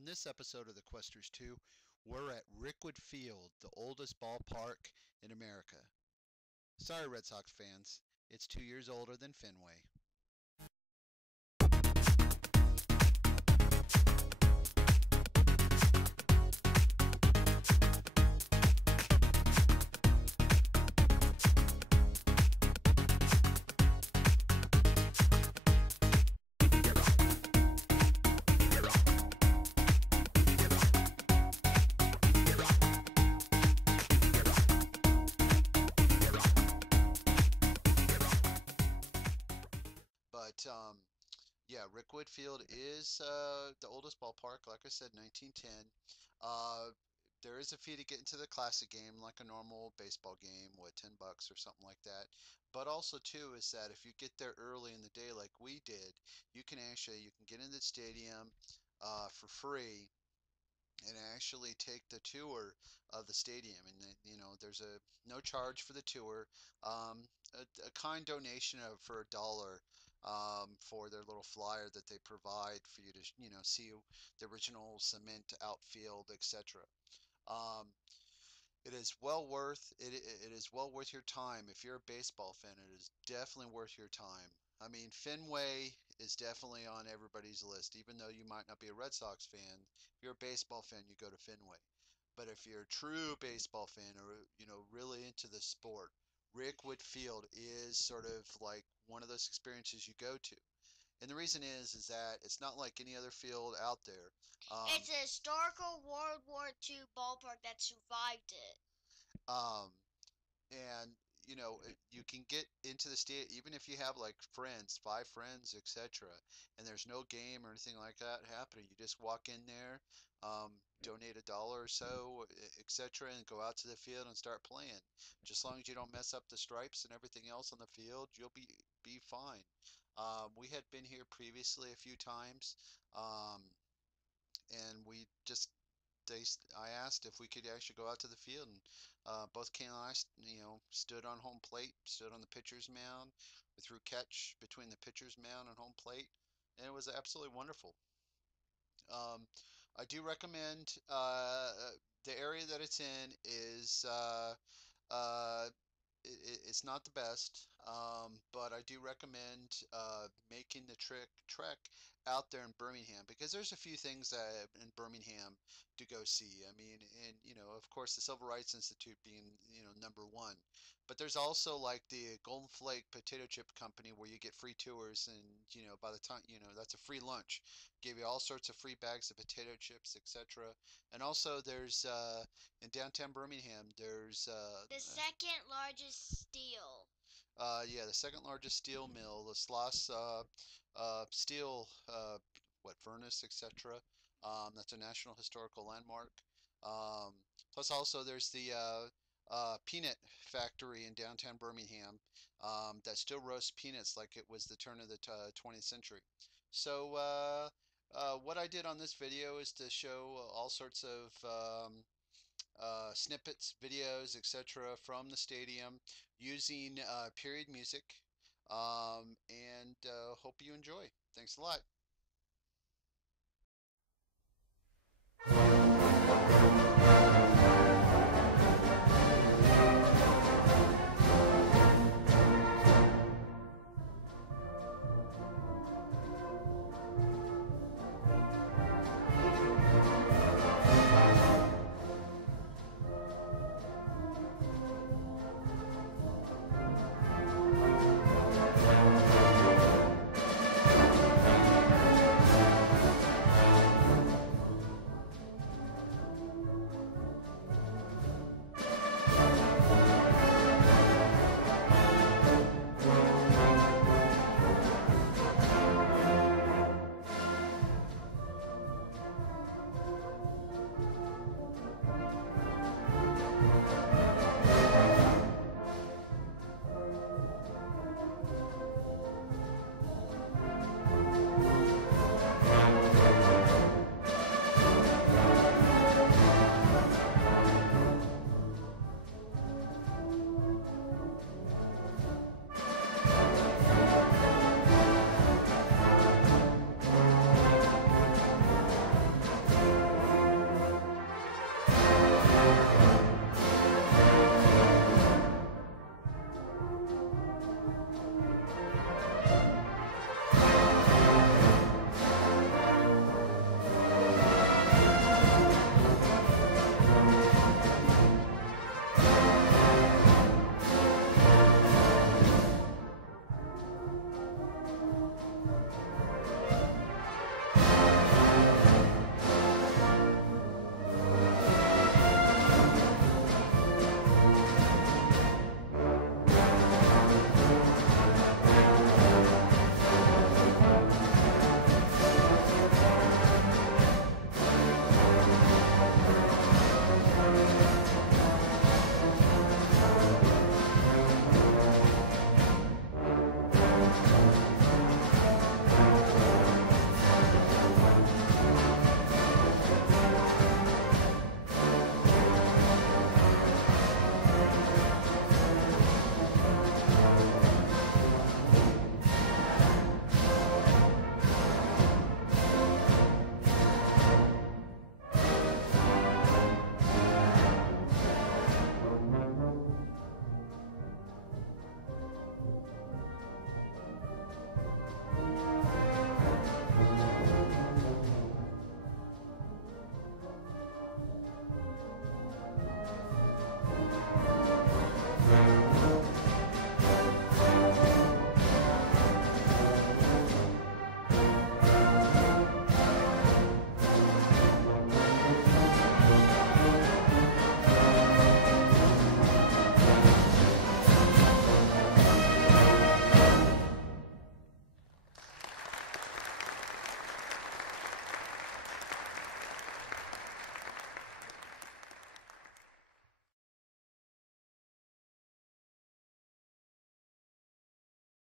On this episode of the Questers 2, we're at Rickwood Field, the oldest ballpark in America. Sorry, Red Sox fans, it's 2 years older than Fenway. But yeah, Rickwood Field is the oldest ballpark. Like I said, 1910. Uh, there is a fee to get into the classic game, like a normal baseball game, what, $10 or something like that. But also too is that if you get there early in the day, like we did, you can get in the stadium for free and actually take the tour of the stadium. And there's a no charge for the tour. A kind donation of for $1 for their little flyer that they provide for you to see the original cement outfield, etc. Um, it is well worth it is well worth your time. If you're a baseball fan, it is definitely worth your time. I mean, Fenway is definitely on everybody's list, even though you might not be a Red Sox fan. If you're a baseball fan, you go to Fenway. But if you're a true baseball fan or really into the sport, Rickwood Field is sort of like one of those experiences you go to. And the reason is that it's not like any other field out there. It's a historical World War II ballpark that survived it. Um, and you can get into the state even if you have like friends, 5 friends, etc., and there's no game or anything like that happening. You just walk in there, donate $1 or so, etc., and go out to the field and start playing. Just as long as you don't mess up the stripes and everything else on the field, you'll be fine. We had been here previously a few times, and we just I asked if we could actually go out to the field, and both Kayla and I, stood on home plate, stood on the pitcher's mound. We threw catch between the pitcher's mound and home plate, and it was absolutely wonderful. Um, I do recommend the area that it's in is uh, it's not the best, but I do recommend making the trek out there in Birmingham, because there's a few things in Birmingham to go see. I mean, and of course, the Civil Rights Institute being #1, but there's also like the Golden Flake Potato Chip Company where you get free tours, and by the time that's a free lunch, give you all sorts of free bags of potato chips, etc. And also there's in downtown Birmingham, there's The second largest steel. yeah, the second largest steel mill, the Sloss steel, what, furnace, etc. That's a National Historical Landmark. Plus, also there's the peanut factory in downtown Birmingham that still roasts peanuts like it was the turn of the 20th century. So, what I did on this video is to show all sorts of snippets, videos, etc., from the stadium using period music. And hope you enjoy. Thanks a lot.